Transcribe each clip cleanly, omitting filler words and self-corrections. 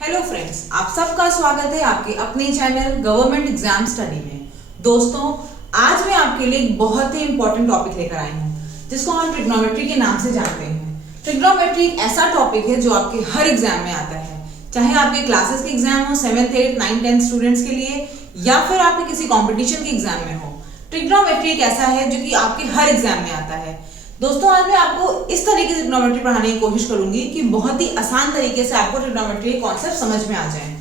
Hello friends, आप सबका स्वागत है आपके अपने चैनल गवर्नमेंट एग्जाम स्टडी में। दोस्तों, आज मैं आपके लिए एक बहुत ही इंपॉर्टेंट टॉपिक लेकर आई हूँ जिसको हम ट्रिग्नोमेट्री के नाम से जानते हैं। ट्रिग्नोमेट्री एक ऐसा टॉपिक है जो आपके हर एग्जाम में आता है, चाहे आपके क्लासेस के एग्जाम हो 7th 8th 9th 10th students के लिए या फिर आपके किसी कॉम्पिटिशन के एग्जाम में हो। ट्रिग्नोमेट्री एक ऐसा है जो कि आपके हर एग्जाम में आता है। दोस्तों, आज मैं आपको इस तरीके से ट्रिग्नोमेट्री पढ़ाने की कोशिश करूंगी कि बहुत ही आसान तरीके से आपको ट्रिग्नोमेट्री के कॉन्सेप्ट समझ में आ जाएं।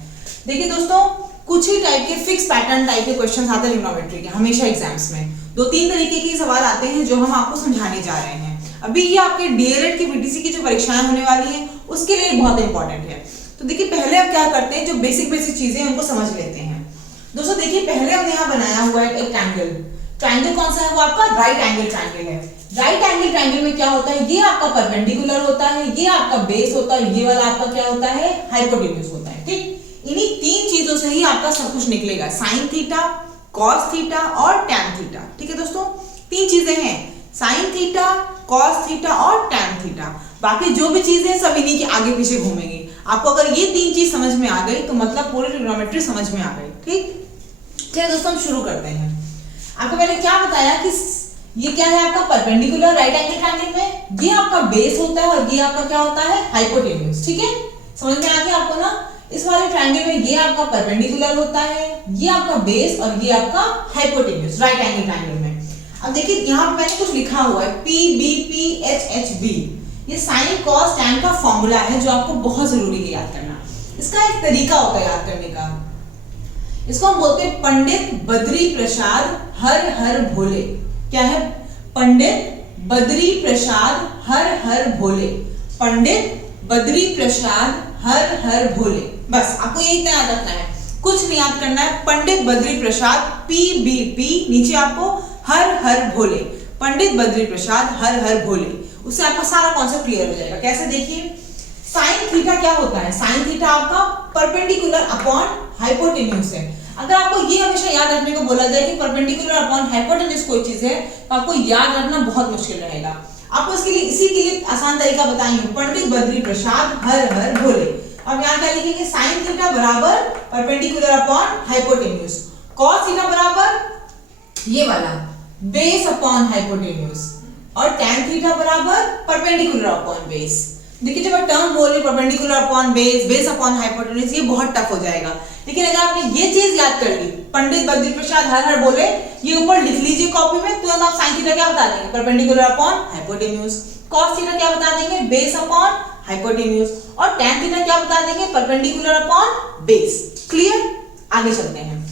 देखिए दोस्तों, कुछ ही टाइप के फिक्स पैटर्न टाइप के क्वेश्चंस आते हैं ट्रिग्नोमेट्री के हमेशा एग्जाम्स में। 2-3 तरीके के सवाल आते हैं जो हम आपको समझाने जा रहे हैं। अभी ये आपके डीएलएड की बीटीसी की जो परीक्षाएं होने वाली हैं उसके लिए बहुत इंपॉर्टेंट है। तो देखिए, पहले आप क्या करते हैं, जो बेसिक चीजें उनको समझ लेते हैं। दोस्तों देखिए, पहले हमने यहाँ बनाया हुआ है एक ट्रायंगल कौन सा है, वो आपका राइट एंगल ट्रायंगल है। राइट एंगल ट्रायंगल में क्या होता है, ये आपका परपेंडिकुलर होता है, ये आपका बेस होता है, ये वाला आपका क्या होता है, हाइपोटेन्यूज होता है। ठीक, इन्हीं 3 चीजों से ही आपका सब कुछ निकलेगा, साइन थीटा, कॉस थीटा और टैन थीटा। ठीक है दोस्तों, 3 चीजें हैं, साइन थीटा, कॉस थीटा और टैन थीटा। बाकी जो भी चीजें सब इन्हीं के आगे पीछे घूमेंगी। आपको अगर ये 3 चीज समझ में आ गई तो मतलब पूरी ट्रिग्नोमेट्री समझ में आ गई। ठीक है दोस्तों, हम शुरू करते हैं। आपको मैंने क्या बताया कि ये क्या है, आपका परपेंडिकुलर राइट एंगल ट्रायंगल में ये आपका बेस होता है और ये आपका क्या होता है, हाइपोटेन्यूज। ठीक है, समझ में आ गया आपको ना। इस वाले ट्रायंगल में ये आपका परपेंडिकुलर होता है, ये आपका बेस और ये आपका हाइपोटेन्यूज राइट एंगल ट्रायंगल में। अब देखिए, यहाँ पे मैंने कुछ लिखा हुआ है P B P H H B. ये साइन कॉस टैन का फॉर्मूला है जो आपको बहुत जरूरी है याद करना। इसका एक तरीका होता है याद करने का, इसको हम बोलते हैं पंडित बद्री प्रसाद हर हर भोले। क्या है, पंडित बद्री प्रसाद हर हर भोले। पंडित बद्री प्रसाद हर हर भोले। बस आपको यही याद रखना है, कुछ नहीं याद करना है। Pandit Badri Prasad P B P, नीचे आपको हर हर भोले। पंडित बद्री प्रसाद हर हर भोले, उससे आपका सारा कॉन्सेप्ट क्लियर हो जाएगा। कैसे, देखिए, साइन थीटा क्या होता है, साइन थीटा आपका परपेंडिकुलर अपॉन हाइपोटेन्यूज है। अगर आपको ये हमेशा याद रखने को बोला जाए कि परपेंडिकुलर अपॉन हाइपोटेन्यूज कोई चीज है तो आपको याद रखना बहुत मुश्किल रहेगा। आपको इसके लिए इसी के लिए आसान तरीका बताई हूं, पंडित बद्री प्रसाद हर हर भोले। अब यहाँ क्या लिखेंगे, साइन थीटा बराबर perpendicular upon hypotenuse, cos theta बराबर ये वाला बेस अपॉन हाइपोटेन्यूज और टैन थीटा बराबर परपेंडिकुलर अपॉन बेस। देखिए, जब मैं टर्म बोल रही perpendicular upon base, base upon hypotenuse, ये बहुत टफ हो जाएगा। लेकिन अगर आपने ये चीज याद कर ली, पंडित बद्री प्रसाद हर हर बोले, ये ऊपर लिख लीजिए कॉपी में, तो आप साइन थीटा क्या बता देंगे, perpendicular upon hypotenuse. Cos theta क्या बता देंगे, बेस अपॉन हाइपोटेन्यूज। और टैन थीटा क्या बता देंगे, परपेंडिकुलर अपॉन बेस। क्लियर, आगे चलते हैं।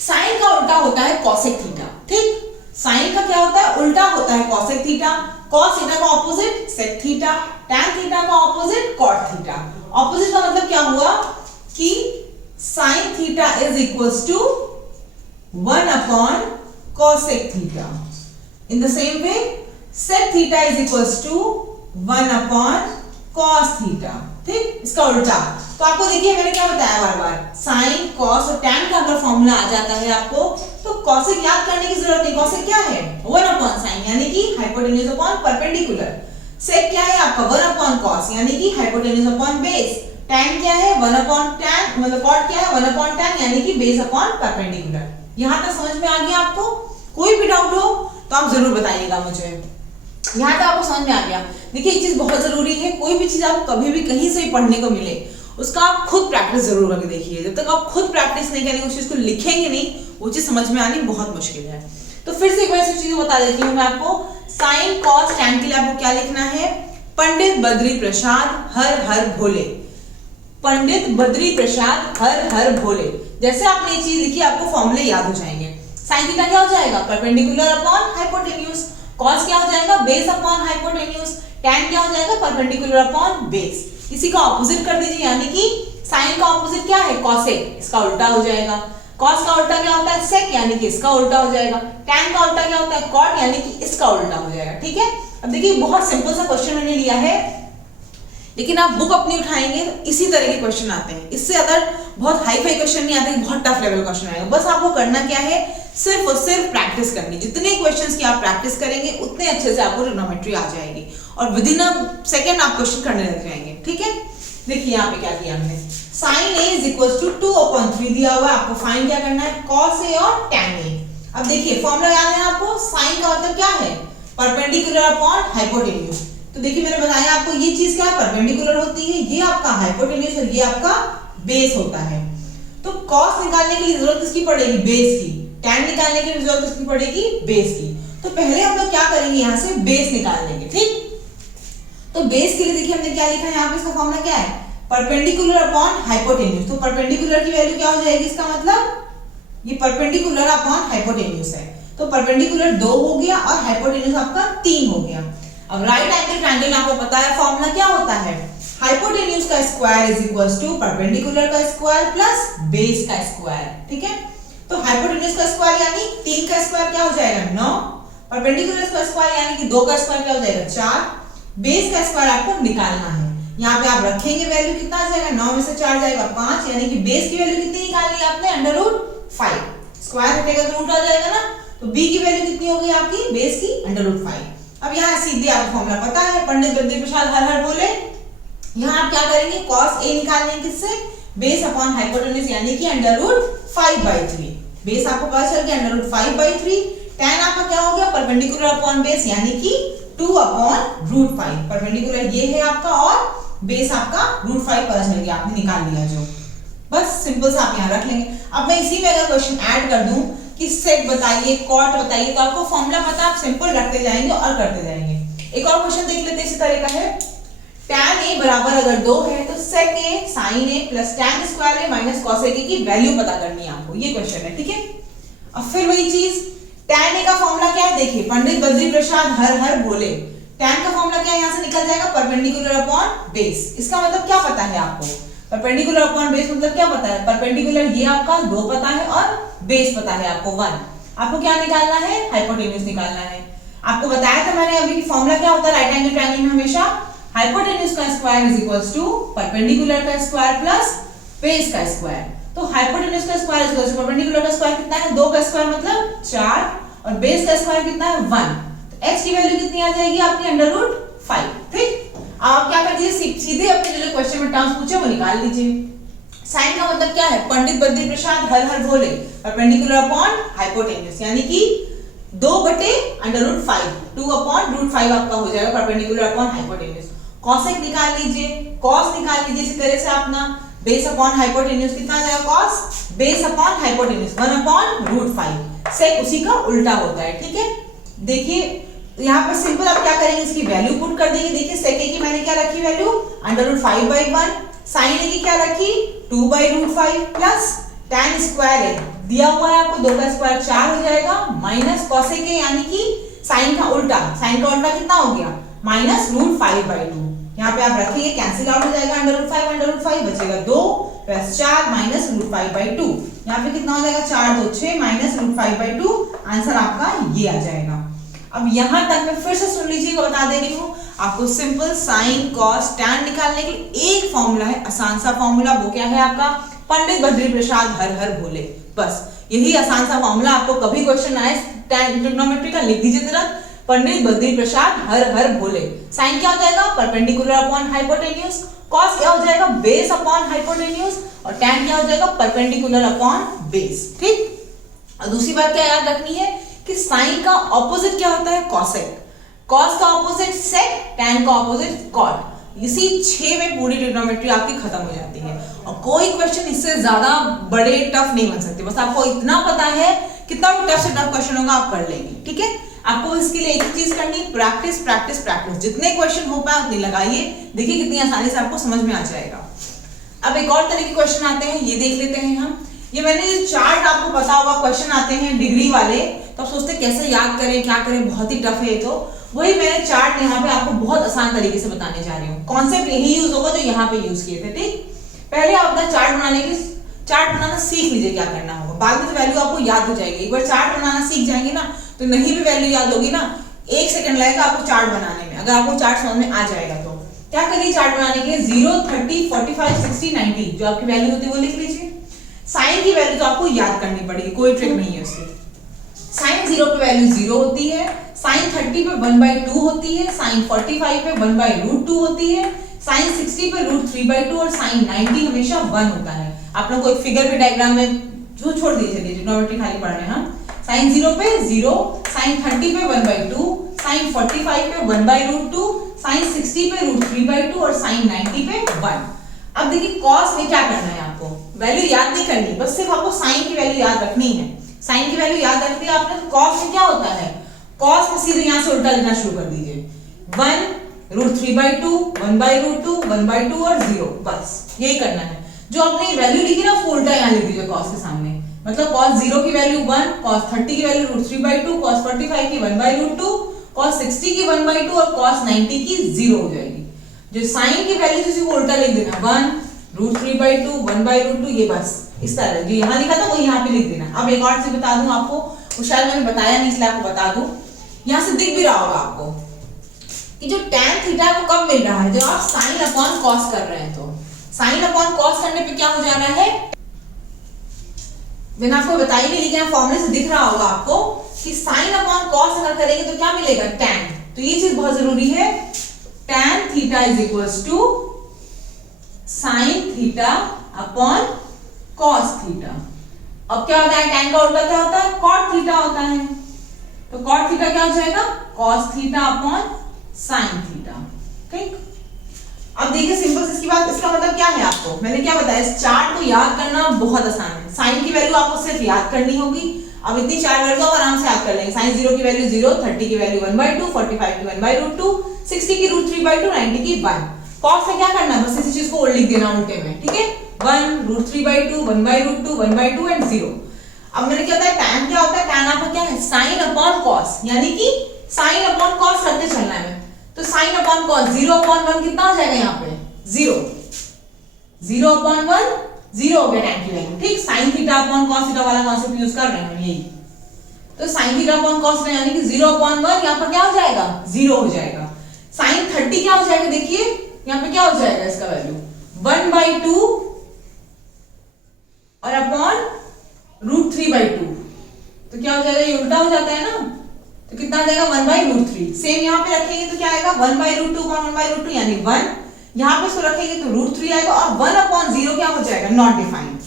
साइन का उल्टा होता है कॉसेक थीटा। ठीक, साइन का क्या होता है, उल्टा होता है कॉसेक थीटा। कॉस थीटा का opposite sec theta, tan theta का ऑपोजिट कॉट थीटा। ऑपोजिट का मतलब क्या हुआ कि sine theta is equals to 1 upon cosec theta. In the same way sec theta is equals to 1 upon cos theta. ठीक, इसका उल्टा। तो आपको देखिए, मैंने क्या बताया बार बार, साइन कॉस और टैन का अगर फॉर्मूला आ जाता है आपको तो कॉसेक याद करने की जरूरत नहीं। कॉसेक क्या है, 1 अपॉन साइन यानी कि हाइपोटेन्यूज अपॉन परपेंडिकुलर। सेक क्या है आपका, 1 अपॉन कॉस यानी कि हाइपोटेन्यूज अपॉन बेस। टैन क्या है, 1 अपॉन टैन, मतलब कॉट क्या है, 1 अपॉन टैन यानी कि बेस अपॉन परपेंडिकुलर। यहां तक समझ में आ गया आपको? कोई भी डाउट हो तो आप जरूर बताइएगा मुझे। यहां तक आपको समझ में आ गया? देखिए, एक चीज बहुत जरूरी है, कोई भी चीज आपको कभी भी कहीं से भी पढ़ने को मिले उसका आप खुद प्रैक्टिस जरूर करके देखिए। जब तक आप खुद प्रैक्टिस नहीं करेंगे, उस चीज को लिखेंगे नहीं, वो चीज समझ में आनी बहुत मुश्किल है। तो फिर से एक बार ऐसी चीजें बता देती हूँ मैं आपको। साइन कॉस टैन के लिए आपको क्या लिखना है, पंडित बद्री प्रसाद हर हर भोले। पंडित बद्री प्रसाद हर हर भोले। जैसे आपने ये चीज लिखी, आपको फॉर्मूले याद हो जाएंगे। साइन थीटा क्या हो जाएगा, परपेंडिकुलर अपॉन हाइपोटेन्यूज। कॉस क्या हो जाएगा, बेस अपॉन हाइपोटेन्यूज। टैन क्या हो जाएगा, परपेंडिकुलर अपॉन बेस। इसी का ऑपोजिट कर दीजिए, यानी कि साइन का ऑपोजिट क्या है, कॉसेक, इसका उल्टा हो जाएगा। कॉस का उल्टा क्या होता है, सेक, यानी कि इसका उल्टा हो जाएगा। टैन का उल्टा क्या होता है, कॉट, यानी कि इसका उल्टा हो जाएगा। ठीक है, अब देखिए, बहुत सिंपल सा क्वेश्चन मैंने लिया है, लेकिन आप बुक अपनी उठाएंगे तो इसी तरह के क्वेश्चन आते हैं। इससे अगर बहुत हाई फाई क्वेश्चन नहीं आते, बहुत टफ लेवल क्वेश्चन आएगा। बस आपको करना क्या है, सिर्फ और सिर्फ प्रैक्टिस करनी। जितने क्वेश्चंस की आप प्रैक्टिस करेंगे उतने अच्छे से आपको ट्रिग्नोमेट्री आ जाएगी और विद इन अ सेकंड आप क्वेश्चन करने लग जाएंगे। ठीक है, देखिए यहाँ पे क्या किया हमने, sine A is equal to 2/3 दिया हुआ है, आपको फाइंड क्या करना है, कॉस ए और टैन ए। अब देखिए फॉर्मूला याद है आपको, साइन का मतलब क्या है, परपेंडिकुलर अपॉन हाइपोटेन्यूज। तो देखिए मैंने बताया आपको ये चीज क्या है, परपेंडिकुलर होती है, ये आपका हाइपोटेन्यूज और ये आपका बेस होता है। तो कॉस निकालने की जरूरत किसकी पड़ेगी, बेस की। टैन निकालने की जरूरत किसकी पड़ेगी, बेस की। तो पहले हम लोग क्या करेंगे, यहाँ से बेस निकाल लेंगे, ठीक। तो बेस के लिए देखिए हमने क्या लिखा है यहाँ पे, इसका फॉर्मूला क्या है, परपेंडिकुलर अपॉन हाइपोटेन्यूज। तो परपेंडिकुलर की वैल्यू क्या हो जाएगी, इसका मतलब ये परपेंडिकुलर अपॉन हाइपोटेन्यूज है, तो परपेंडिकुलर 2 हो गया और हाइपोटेन्यूज आपका 3 हो गया। अब राइट एंगल ट्रायंगल आपको पता है फॉर्मूला क्या होता है, हाइपोटेन्यूज का square is equal to perpendicular का स्क्वायर प्लस बेस का स्क्वायर, ठीक है। तो हाइपोटेन्यूज का स्क्वायर यानी 3 का स्क्वायर क्या हो जाएगा 9, परपेंडिकुलर का स्क्वायर यानी कि 2 का स्क्वायर क्या हो जाएगा 4, बेस का स्क्वायर आपको निकालना है। यहाँ पे आप रखेंगे वैल्यू कितना आ जाएगा, 9 में से 4 जाएगा 5, यानी कि बेस की वैल्यू कितनी निकालनी है आपने, √5। स्क्वायर हटेगा तो रूट आ जाएगा ना, तो b की वैल्यू कितनी होगी आपकी, बेस की √5। अब यहाँ सीधे आपको फॉर्मूला पता है, पंडित बद्री प्रसाद हर हर बोले। यहाँ आप क्या करेंगे, cos a निकालने किससे, बेस अपॉन हाइपोटेन्यूज यानी कि √5/3। बेस आपको पता चल गया √5/3। tan आपका क्या हो गया, परपेंडिकुलर अपॉन बेस यानी कि 2/√5। परपेंडिकुलर ये है आपका और बेस आपका √5 पता चल गया, आपने निकाल लिया जो। बस सिंपल सा आप यहाँ रख लेंगे। अब मैं इसी में अगर क्वेश्चन ऐड कर दूं कि सेक बताइए, कॉट बताइए, तो आपको फॉर्मूला पता, आप सिंपल रखते जाएंगे और करते जाएंगे। एक और क्वेश्चन देख लेते हैं, इसी तरह का है, tan a बराबर अगर 2 है तो sec a sin a plus tan square a minus cos a की वैल्यू पता करनी है आपको, ये क्वेश्चन है, ठीक है। अब फिर वही चीज, tan a का फॉर्मूला क्या है, देखिए पंडित बद्री प्रसाद हर हर बोले, tan का फॉर्मूला क्या है, यहाँ से निकल जाएगा परपेंडिकुलर अपॉन बेस। इसका मतलब क्या पता है आपको, परपेंडिकुलर अपॉन बेस मतलब क्या पता है, परपेंडिकुलर ये आपका 2 पता है और बेस पता है आपको 1। आपको क्या निकालना है, हाइपोटेन्यूज निकालना है। आपको बताया था मैंने अभी कि फॉर्मूला क्या होता है राइट एंगल ट्रायंगल में, हमेशा हाइपोटेन्यूज का square is equals to perpendicular का स्क्वायर प्लस बेस का स्क्वायर। तो हाइपोटेन्यूज का square is equals to perpendicular का स्क्वायर कितना है, 2 का स्क्वायर मतलब 4 और बेस का स्क्वायर कितना है 1। तो x की वैल्यू कितनी आ जाएगी आपकी √5, ठीक। आप क्या कर दीजिए, सीधे अपने जो क्वेश्चन में टर्म्स पूछे वो निकाल लीजिए। साइन का मतलब क्या है, पंडित बद्री प्रसाद हर हर बोले, परपेंडिकुलर अपॉन हाइपोटेन्यूज यानी कि 2/√5, 2/√5 आपका हो जाएगा परपेंडिकुलर अपॉन हाइपोटेन्यूज। कॉसेक निकाल लीजिए, कॉस निकाल लीजिए इसी तरह से अपना, बेस अपॉन हाइपोटेन्यूज कितना आ जाएगा, कॉस बेस अपॉन हाइपोटेन्यूज 1/√5। सेक उसी का उल्टा होता है, ठीक है। देखिए यहाँ पर सिंपल आप क्या करेंगे, इसकी वैल्यू पुट कर देंगे। देखिए sec a की मैंने क्या रखी वैल्यू √5/1, sin a की क्या रखी 2/√5 प्लस tan स्क्वायर a दिया हुआ है आपको 2 का स्क्वायर 4 हो जाएगा माइनस cos a यानी कि साइन का उल्टा, साइन का उल्टा कितना हो गया -√5/2। यहाँ पे आप रखेंगे कैंसिल आउट हो जाएगा, √5 बचेगा 2 प्लस 4 -√5/2। यहाँ पे कितना हो जाएगा 4 2 6 -√5/2। आंसर आपका ये आ जाएगा। अब यहां तक मैं फिर से सुन लीजिएगा, बता दे रही हूं आपको, सिंपल साइन कॉस टैन निकालने के लिए एक फॉर्मूला है, आसान सा फॉर्मूला, वो क्या है आपका, पंडित बद्री प्रसाद हर हर बोले। बस यही आसान सा फॉर्मूला, आपको कभी क्वेश्चन आए ट्रिग्नोमेट्री का लिख दीजिए तुरंत, पंडित बद्री प्रसाद हर हर बोले। साइन क्या हो जाएगा, परपेंडिकुलर अपॉन हाइपोटेन्यूज, कॉस क्या हो जाएगा, बेस अपॉन हाइपोटेन्यूज, और टैन क्या हो जाएगा, परपेंडिकुलर अपॉन बेस, ठीक। और दूसरी बात क्या याद रखनी है कि साइन का ऑपोजिट क्या होता है, कॉसेक, कॉस का ऑपोजिट सेक, टैन का ऑपोजिट कॉट। इसी 6 में पूरी ट्रिग्नोमेट्री आपकी खत्म हो जाती है और कोई क्वेश्चन इससे ज्यादा बड़े टफ नहीं बन सकते। बस आपको इतना पता है, कितना भी टफ से टफ क्वेश्चन होगा आप कर लेंगे, ठीक है। आपको इसके लिए एक ही चीज करनी, प्रैक्टिस प्रैक्टिस प्रैक्टिस, जितने क्वेश्चन हो पाए उतने लगाइए, देखिए कितनी आसानी से आपको समझ में आ जाएगा। अब एक और तरह के क्वेश्चन आते हैं, ये देख लेते हैं हम। ये मैंने चार्ट, आपको पता होगा क्वेश्चन आते हैं डिग्री वाले, तो आप सोचते कैसे याद करें, क्या करें, बहुत ही टफ है। तो वही मैंने चार्ट यहाँ पे आपको बहुत आसान तरीके से बताने जा रही हूँ। कॉन्सेप्ट यही यूज होगा जो यहाँ पे यूज किए थे, ठीक। पहले आप अपना चार्ट बनाना सीख लीजिए, क्या करना होगा, बाद में तो वैल्यू आपको याद हो जाएगी। एक बार चार्ट बनाना सीख जाएंगे ना, तो नहीं भी वैल्यू याद होगी ना, 1 सेकंड लगेगा आपको चार्ट बनाने में। अगर आपको चार्ट समझ में आ जाएगा तो क्या करिए, चार्ट बनाने के लिए 0 30 45 60 90 जो आपकी वैल्यू होती है वो लिख लीजिए। साइन की वैल्यू तो आपको याद करनी पड़ेगी, कोई ट्रिक नहीं है उसकी। साइन 0 पे वैल्यू 0 होती है, साइन 30 पे 1/2 होती है, साइन 45 पे 1/√2 होती है, साइन 60 पे √3/2 और साइन 90 हमेशा 1 होता है। आप लोग को एक फिगर पे डायग्राम में जो छोड़ दीजिए, ट्रिग्नोमेट्री खाली पढ़ रहे हैं हम। साइन 0 पे 0, साइन 30 पे 1/2, साइन 45 पे 1/√2, साइन 60 पे √3/2 और साइन 90 पे 1। अब देखिए कॉस में क्या करना है, आपको वैल्यू याद नहीं करनी, बस सिर्फ आपको साइन की वैल्यू याद रखनी है। साइन की वैल्यू याद रख दी आपने, तो कॉस में क्या होता है, कॉस में सीधे यहां से उल्टा लिखना शुरू कर दीजिए। 1 √3/2, 1/√2, 1/2 और 0, बस यही करना है। जो आपने वैल्यू लिखी ना उसको उल्टा यहाँ लिख दीजिए कॉस के सामने। मतलब cos 0 की वैल्यू 1, cos 30 की वैल्यू √3/2, cos 45 की 1/√2, cos 60 की 1/2 और cos 90 की 0 हो जाएगी। जो साइन की वैल्यू थी उसको उल्टा लिख देना, 1 √3/2, 1/√2, ये बस इस तरह जो यहाँ लिखा था वो यहाँ पे लिख देना। अब एक और चीज बता दूं आपको, वो शायद मैंने बताया नहीं इसलिए आपको बता दूं, यहाँ से दिख भी रहा होगा आपको कि जो tan थीटा को कब मिल रहा है, जब आप साइन अपॉन कॉस कर रहे हैं। तो साइन अपॉन कॉस करने पे क्या हो जा रहा है, मैंने आपको बताई नहीं, लेकिन फॉर्मूले से दिख रहा होगा आपको कि साइन अपॉन कॉस अगर करेंगे तो क्या मिलेगा, tan। तो ये चीज बहुत जरूरी है, tan theta is equals to sine theta upon cos theta. अब क्या होता है, tan का उल्टा क्या होता है, cot थीटा होता है। तो cot थीटा क्या हो जाएगा, cos theta upon sine theta. ठीक, अब देखिए सिंपल इसकी बात, इसका मतलब क्या है, आपको मैंने क्या बताया, इस चार्ट को याद करना बहुत आसान है। साइन की वैल्यू आपको सिर्फ याद करनी होगी। अब इतनी चार वैल्यू आप आराम से याद कर लेंगे। साइन 0 की वैल्यू 0, 30 की वैल्यू 1/2, 45 की 1/√2, 60 की √3/2, 90 की 1। कॉस में क्या करना है, बस इसी चीज को लिख देना उल्टे में, ठीक है। 1 √3/2, 1/√2, 1/2 एंड 0। अब मैंने क्या बताया, tan क्या होता है, tan आपका क्या है, साइन अपॉन कॉस, यानी कि साइन अपॉन कॉस करते चलना है। तो साइन अपॉन कॉस 0/1 कितना हो जाएगा, यहाँ पे 0, 0/1 0 हो गया tan की वैल्यू। ठीक, sign theta upon cos theta वाला कॉन्सेप्ट यूज कर रहे हैं यही। तो साइन थीटा अपॉन कॉस यानी कि 0/1 यहाँ पर क्या हो जाएगा, 0 हो जाएगा। साइन 30 क्या हो जाएगा, देखिए यहाँ पे क्या हो जाएगा, इसका वैल्यू 1/2 और अपॉन √3/2। तो क्या हो जाएगा, ये उल्टा हो जाता है ना, तो कितना आ जाएगा 1/√3। सेम यहाँ पे रखेंगे तो क्या आएगा 1/√2 अपॉन 1/√2 यानी 1। यहाँ पे इसको रखेंगे तो √3 आएगा और 1/0 क्या हो जाएगा, नॉट डिफाइंड।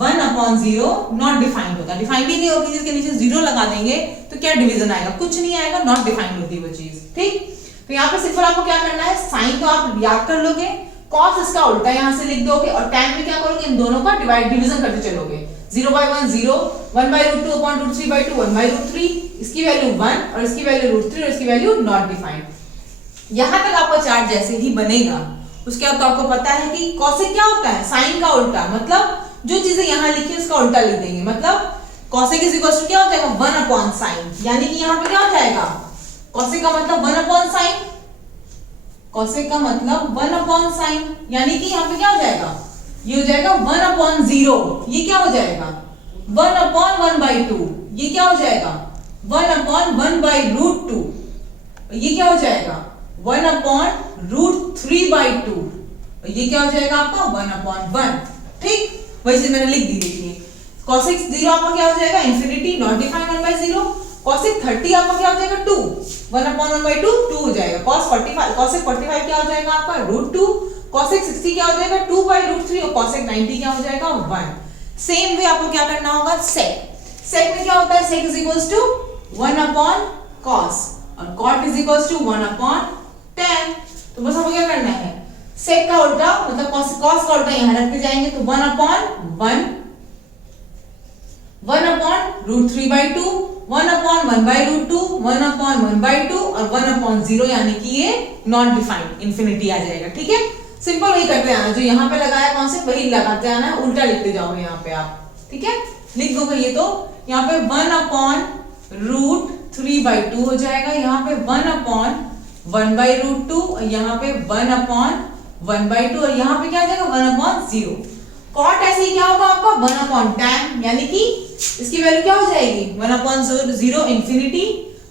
1/0 नॉट डिफाइंड होता है, डिफाइंड ही नहीं होगी, जिसके नीचे 0 लगा देंगे तो क्या डिवीजन आएगा, कुछ नहीं आएगा, नॉट डिफाइंड होती वो चीज। ठीक, तो यहाँ पे सिंपल आपको क्या करना है, साइन तो आप याद कर लोगे, कॉस इसका उल्टा यहाँ से लिख दोगे और tan में क्या करोगे, इन दोनों का डिवीजन करते चलोगे। 0/1 0, 1/√2 अपॉन √3/2 1/√3, इसकी वैल्यू 1 और इसकी वैल्यू √3 और इसकी वैल्यू नॉट डिफाइंड। यहां तक आपका चार्ट जैसे ही बनेगा उसके बाद तो आपको पता है कि कॉसेक क्या होता है, साइन का उल्टा। मतलब जो चीजें यहाँ लिखी है उसका उल्टा लिख देंगे। मतलब कॉसेक इज इक्वल टू क्या हो जाएगा, 1/sin, यानी कि यहाँ पे क्या हो जाएगा, कॉसेक का मतलब 1/sin, कॉसेक का मतलब 1/sin, यानी कि यहाँ पे क्या हो जाएगा, ये हो जाएगा 1/0, ये क्या हो जाएगा 1/1/2, ये क्या हो जाएगा 1/1/√2, ये क्या हो जाएगा 1/√3/2, ये क्या हो जाएगा आपका 1/1। ठीक, वही चीज मैंने लिख दी। देखिए cosec 0 आपका क्या हो जाएगा, इंफिनिटी, नॉट डिफाइंड 1/0। cosec 30 आपका क्या हो जाएगा 2, 1/1/2 2 हो जाएगा। cosec 45 क्या हो जाएगा आपका √2, cosec 60 क्या हो जाएगा 2/√3 और cosec 90 क्या हो जाएगा 1। सेम वे आपको क्या करना होगा, sec में क्या होता है, sec is equals to 1/cos और cot is equals to 1/tan। तो बस आपको क्या करना है, sec का उल्टा मतलब cos का उल्टा यहां रखते जाएंगे तो 1/1, 1/√3/2, 1/1/√2, 1/1/2 और 1/0, यानी कि ये नॉट डिफाइंड, इंफिनिटी आ जाएगा। ठीक है, सिंपल वही करते आना, जो यहाँ पे लगाया कॉन्सेप्ट वही लगाते आना है, उल्टा लिखते जाओगे यहाँ पे आप। ठीक है, लिख दोगे ये, तो यहाँ पे 1/√3/2 हो जाएगा, यहाँ पे 1/1/√2 और यहाँ पे 1/1/2 और यहाँ पे क्या आ जाएगा 1/0। कॉट ऐसे ही क्या होगा आपका 1/tan, यानी कि इसकी वैल्यू क्या हो जाएगी 1/0 इंफिनिटी,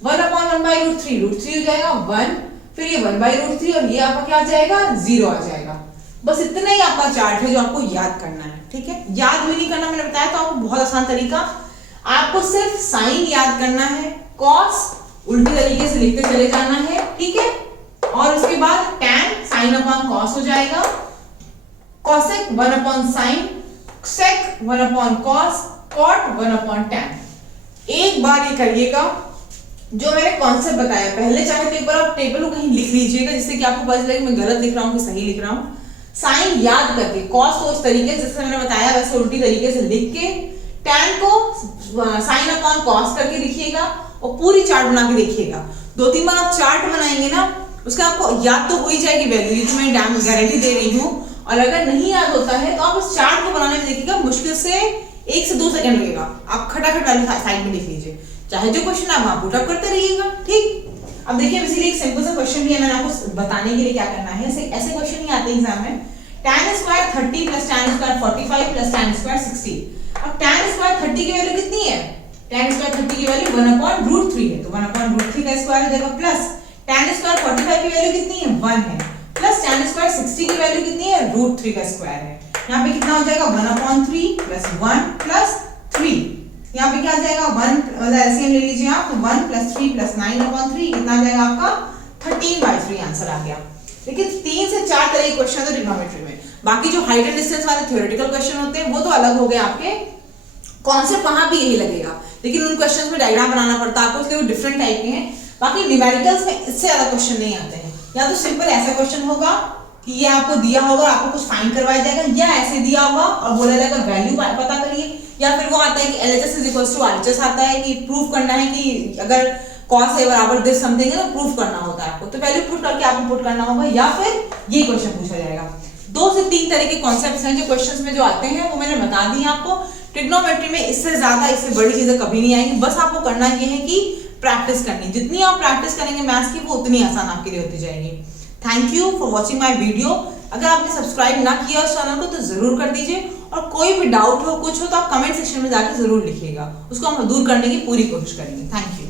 1/1/√3, √3 हो जाएगा 1, फिर ये 1/√3 और ये आपका क्या आ जाएगा 0 आ जाएगा। बस इतना ही आपका चार्ट है जो आपको याद करना है। ठीक है, याद भी नहीं करना, मैंने बताया तो आपको बहुत आसान तरीका, आपको सिर्फ साइन याद करना है, कॉस उल्टे तरीके से लिखते चले जाना है। ठीक है, और उसके बाद tan साइन अपॉन कॉस हो जाएगा, cosec 1 upon sine, sec 1 upon cos, cot 1 upon tan. एक बार ये करिएगा जो मैंने कॉन्सेप्ट बताया पहले, चाहे तो एक बार आप टेबल को कहीं लिख लीजिएगा जिससे कि आपको पता चले मैं गलत लिख रहा हूँ कि सही लिख रहा हूँ। साइन याद करके, कॉस को उस तरीके जैसे मैंने बताया वैसे उल्टी तरीके से लिख के, टैन को साइन अपॉन कॉस करके लिखिएगा और पूरी चार्ट बना के देखिएगा। 2-3 बार आप चार्ट बनाएंगे ना, उसका आपको याद तो हो ही जाएगी वैल्यू, ये तो मैं गारंटी दे रही हूँ। और अगर नहीं याद होता है तो आप उस चार्ट को बनाने में देखिएगा मुश्किल से 1 से 2 सेकंड लगेगा। आप खटाखट वैल्यू साइड में लिख लीजिए, चाहे जो क्वेश्चन आप वहां पुट अप करते रहिएगा। ठीक, अब देखिए इसीलिए एक सिंपल सा क्वेश्चन भी है, मैंने आपको बताने के लिए क्या करना है। ऐसे क्वेश्चन ही आते हैं एग्जाम में। tan square 30 plus tan square 45 plus tan square 60। अब tan स्क्वायर 30 की वैल्यू कितनी है? tan स्क्वायर 30 की वैल्यू 1/√3 है, तो 1/√3 का स्क्वायर हो जाएगा, प्लस tan स्क्वायर 45 की वैल्यू कितनी है? 1 है, प्लस tan स्क्वायर 60 की वैल्यू कितनी है? √3 का स्क्वायर है। यहाँ पे कितना हो जाएगा? 1/3 प्लस 1 प्लस 3। यहाँ पे क्या आ जाएगा? 1 एलसीएम ले लीजिए आप, तो 1 प्लस 3 प्लस 9/3 कितना आ जाएगा आपका? 13/3 आंसर आ गया। लेकिन 3 से 4 तरह के क्वेश्चन है ट्रिग्नोमेट्री में। बाकी जो हाइट एंड डिस्टेंस वाले थ्योरेटिकल क्वेश्चन होते हैं वो तो अलग हो गए आपके, कॉन्सेप्ट वहां भी यही लगेगा, लेकिन उन क्वेश्चंस में डायग्राम बनाना पड़ता है आपको, इसलिए वो डिफरेंट टाइप के हैं। बाकी न्यूमेरिकल्स में इससे ज्यादा क्वेश्चन नहीं आते हैं। या तो सिंपल ऐसा क्वेश्चन होगा कि ये आपको दिया होगा, आपको कुछ फाइंड करवाया जाएगा, या ऐसे दिया होगा और बोला जाएगा वैल्यू पता करिए, या फिर वो आता है कि LHS is equals to RHS आता है कि प्रूफ करना है कि अगर cos है बराबर दिस समथिंग है तो प्रूफ करना होता है आपको, तो वैल्यू पुट करके आपको पुट करना होगा, या फिर ये क्वेश्चन पूछा जाएगा। 2 से 3 तरह के कॉन्सेप्ट्स हैं जो क्वेश्चंस में जो आते हैं, वो मैंने बता दी आपको। ट्रिग्नोमेट्री में इससे ज्यादा, इससे बड़ी चीजें कभी नहीं आएंगी। बस आपको करना ये है कि प्रैक्टिस करनी, जितनी आप प्रैक्टिस करेंगे मैथ्स की वो उतनी आसान आपके लिए होती जाएगी। Thank you for watching my video. अगर आपने सब्सक्राइब ना किया उस चैनल को तो जरूर कर दीजिए, और कोई भी डाउट हो कुछ हो तो आप कमेंट सेक्शन में जाकर जरूर लिखिएगा, उसको हम दूर करने की पूरी कोशिश करेंगे। Thank you.